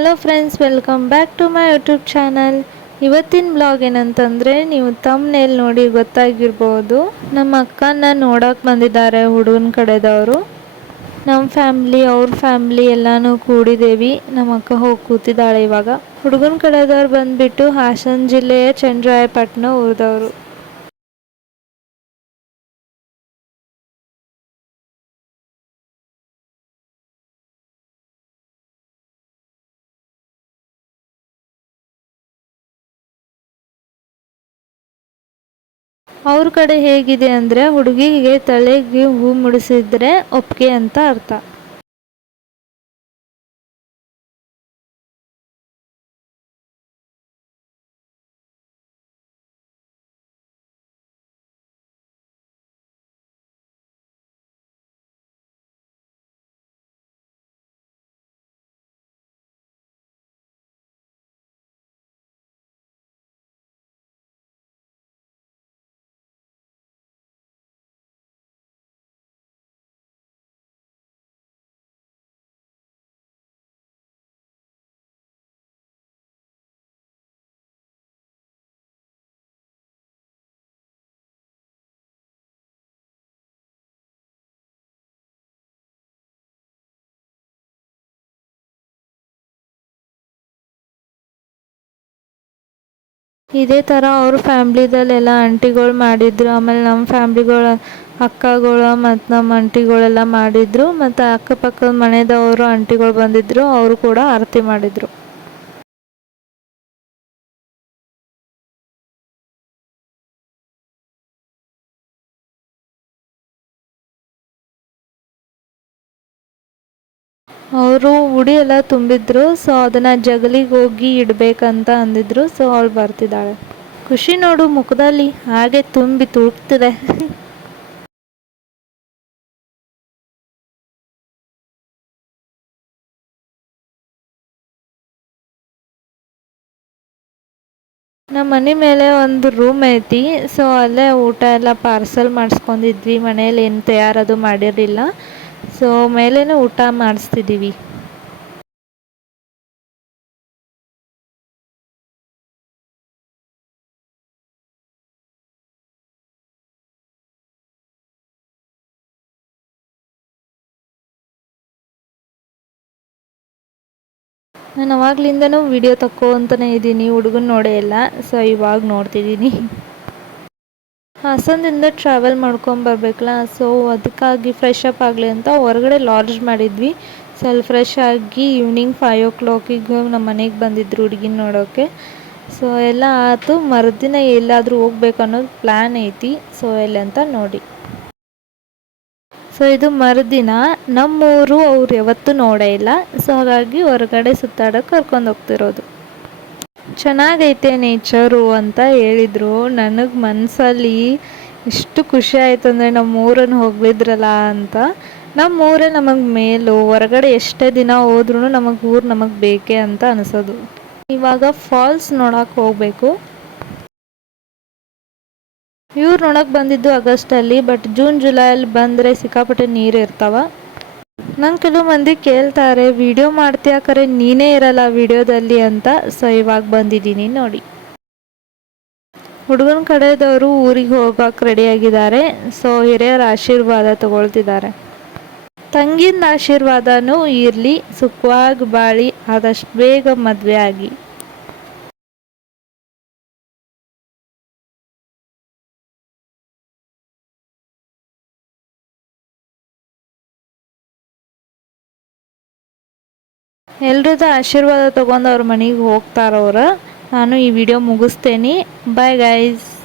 Hello friends welcome back to my YouTube channel ಇವತ್ತಿನ blog ಏನಂತಂದರೆ ನೀವು ತಮ್ಮನೇಲಿ ನೋಡಿ ಗೊತ್ತಾಗಿರ್ಬೋದು. ನಮ್ಮ ಅಕ್ಕನ ನೋಡೋಕೆ ಬಂದಿದ್ದಾರೆ ಹುಡುಗನ ಕಡೆದವರು. ನಮ್ಮ ಫ್ಯಾಮ್ಲಿ ಅವ್ರ ಫ್ಯಾಮ್ಲಿ ಎಲ್ಲನೂ ಕೂಡಿದ್ದೇವಿ ನಮ್ಮ ಅಕ್ಕ ಹೋಗಿ ಕೂತಿದ್ದಾಳೆ ಇವಾಗ. ಹುಡುಗನ ಕಡೆದವ್ರು ಬಂದುಬಿಟ್ಟು ಹಾಸನ ಜಿಲ್ಲೆಯ ಚಂದ್ರಾಯಪಟ್ಟಣ ಊರದವರು. ಅವ್ರ ಕಡೆ ಹೇಗಿದೆ ಅಂದರೆ ಹುಡುಗಿಗೆ ತಲೆಗೆ ಹೂ ಮುಡಿಸಿದ್ರೆ ಒಪ್ಪಿಗೆ ಅಂತ ಅರ್ಥ. ಇದೇ ಥರ ಅವ್ರ ಫ್ಯಾಮ್ಲಿದಲ್ಲೆಲ್ಲ ಆಂಟಿಗಳು ಮಾಡಿದ್ರು, ಆಮೇಲೆ ನಮ್ಮ ಫ್ಯಾಮ್ಲಿಗಳು ಅಕ್ಕಗಳು ಮತ್ತು ನಮ್ಮ ಆಂಟಿಗಳೆಲ್ಲ ಮಾಡಿದರು ಮತ್ತು ಅಕ್ಕಪಕ್ಕದ ಮನೆಯದವರು ಆಂಟಿಗಳು ಬಂದಿದ್ದರು ಅವರು ಕೂಡ ಆರತಿ ಮಾಡಿದರು. ಅವರು ಉಡಿ ಎಲ್ಲ ತುಂಬಿದ್ರು ಸೊ ಅದನ್ನು ಜಗಲಿಗೆ ಹೋಗಿ ಇಡಬೇಕಂತ ಅಂದಿದ್ರು ಸೊ ಅವಳು ಬರ್ತಿದ್ದಾಳೆ. ಖುಷಿ ನೋಡು ಮುಖದಲ್ಲಿ, ಹಾಗೆ ತುಂಬಿ ತುಳುಕ್ತಿದೆ. ನಮ್ಮ ಮನೆ ಮೇಲೆ ಒಂದು ರೂಮ್ ಐತಿ ಸೊ ಅಲ್ಲೇ ಊಟ ಎಲ್ಲ ಪಾರ್ಸಲ್ ಮಾಡಿಸ್ಕೊಂಡಿದ್ವಿ ಮನೇಲಿ ಏನು ತಯಾರದು ಮಾಡಿರಲಿಲ್ಲ. ಸೊ ಮೇಲೇ ಊಟ ಮಾಡಿಸ್ತಿದ್ದೀವಿ. ನಾನು ಅವಾಗ್ಲಿಂದನೂ ವಿಡಿಯೋ ತಕ್ಕೋ ಅಂತಲೇ ಇದ್ದೀನಿ, ಹುಡುಗನ ನೋಡೇ ಇಲ್ಲ. ಸೊ ಇವಾಗ ನೋಡ್ತಿದ್ದೀನಿ. ಹಾಸನದಿಂದ ಟ್ರಾವೆಲ್ ಮಾಡ್ಕೊಂಬರ್ಬೇಕಲ್ಲ ಸೊ ಅದಕ್ಕಾಗಿ ಫ್ರೆಶ್ ಅಪ್ ಆಗಲಿ ಅಂತ ಹೊರಗಡೆ ಲಾಡ್ಜ್ ಮಾಡಿದ್ವಿ. ಸೊ ಅಲ್ಲಿ ಫ್ರೆಶ್ ಆಗಿ ಈವ್ನಿಂಗ್ ಫೈವ್ ಓ ಕ್ಲಾಕಿಗೆ ನಮ್ಮ ಮನೆಗೆ ಬಂದಿದ್ರು ಹುಡುಗಿನ ನೋಡೋಕ್ಕೆ ಸೊ ಎಲ್ಲ ಆಯಿತು ಮರುದಿನ ಎಲ್ಲಾದರೂ ಹೋಗ್ಬೇಕು ಅನ್ನೋದು ಪ್ಲ್ಯಾನ್ ಐತಿ. ಸೊ ಎಲ್ಲಿ ಅಂತ ನೋಡಿ. ಸೊ ಇದು ಮರುದಿನ, ನಮ್ಮೂರು ಅವ್ರು ಯಾವತ್ತೂ ನೋಡೇ ಇಲ್ಲ. ಸೊ ಹಾಗಾಗಿ ಹೊರಗಡೆ ಸುತ್ತಾಡೋಕೆ ಕರ್ಕೊಂಡು ಹೋಗ್ತಿರೋದು. ಚೆನ್ನಾಗೈತೆ ನೇಚರು ಅಂತ ಹೇಳಿದರು. ನನಗೆ ಮನಸ್ಸಲ್ಲಿ ಎಷ್ಟು ಖುಷಿ ಆಯಿತು ಅಂದರೆ ನಮ್ಮ ಊರನ್ನು ಹೋಗಿದ್ರಲ್ಲ ಅಂತ. ನಮ್ಮ ಊರೇ ನಮಗೆ ಮೇಲು. ಹೊರಗಡೆ ಎಷ್ಟೇ ದಿನ ಹೋದ್ರೂ ನಮಗೆ ಊರು ನಮಗೆ ಬೇಕೇ ಅಂತ ಅನಿಸೋದು. ಇವಾಗ ಫಾಲ್ಸ್ ನೋಡೋಕೆ ಹೋಗಬೇಕು. ಇವ್ರು ನೋಡೋಕೆ ಬಂದಿದ್ದು ಆಗಸ್ಟಲ್ಲಿ, ಬಟ್ ಜೂನ್ ಜುಲೈಯಲ್ಲಿ ಬಂದರೆ ಸಿಕ್ಕಾಪಟ್ಟೆ ನೀರು ಇರ್ತಾವ. ನಂಗೆ ಕೆಲವು ಮಂದಿ ಕೇಳ್ತಾರೆ, ವಿಡಿಯೋ ಮಾಡ್ತೀಯಾ ಕರೆ? ನೀನೇ ಇರಲ್ಲ ವಿಡಿಯೋದಲ್ಲಿ ಅಂತ. ಸೊ ಇವಾಗ ಬಂದಿದ್ದೀನಿ ನೋಡಿ. ಹುಡುಗನ ಕಡೆದವರು ಊರಿಗೆ ಹೋಗಕ್ಕೆ ರೆಡಿಯಾಗಿದ್ದಾರೆ ಸೊ ಹಿರಿಯರ ಆಶೀರ್ವಾದ ತಗೊಳ್ತಿದ್ದಾರೆ. ತಂಗಿನ ಆಶೀರ್ವಾದನೂ ಇರಲಿ, ಸುಖವಾಗಿ ಬಾಳಿ, ಆದಷ್ಟು ಬೇಗ ಮದುವೆ ಆಗಿ. ಎಲ್ರದ್ದು ಆಶೀರ್ವಾದ ತೊಗೊಂಡು ಅವ್ರ ಮನೆಗೆ ಹೋಗ್ತಾರವ್ರ ನಾನು ಈ ವಿಡಿಯೋ ಮುಗಿಸ್ತೇನೆ. Bye guys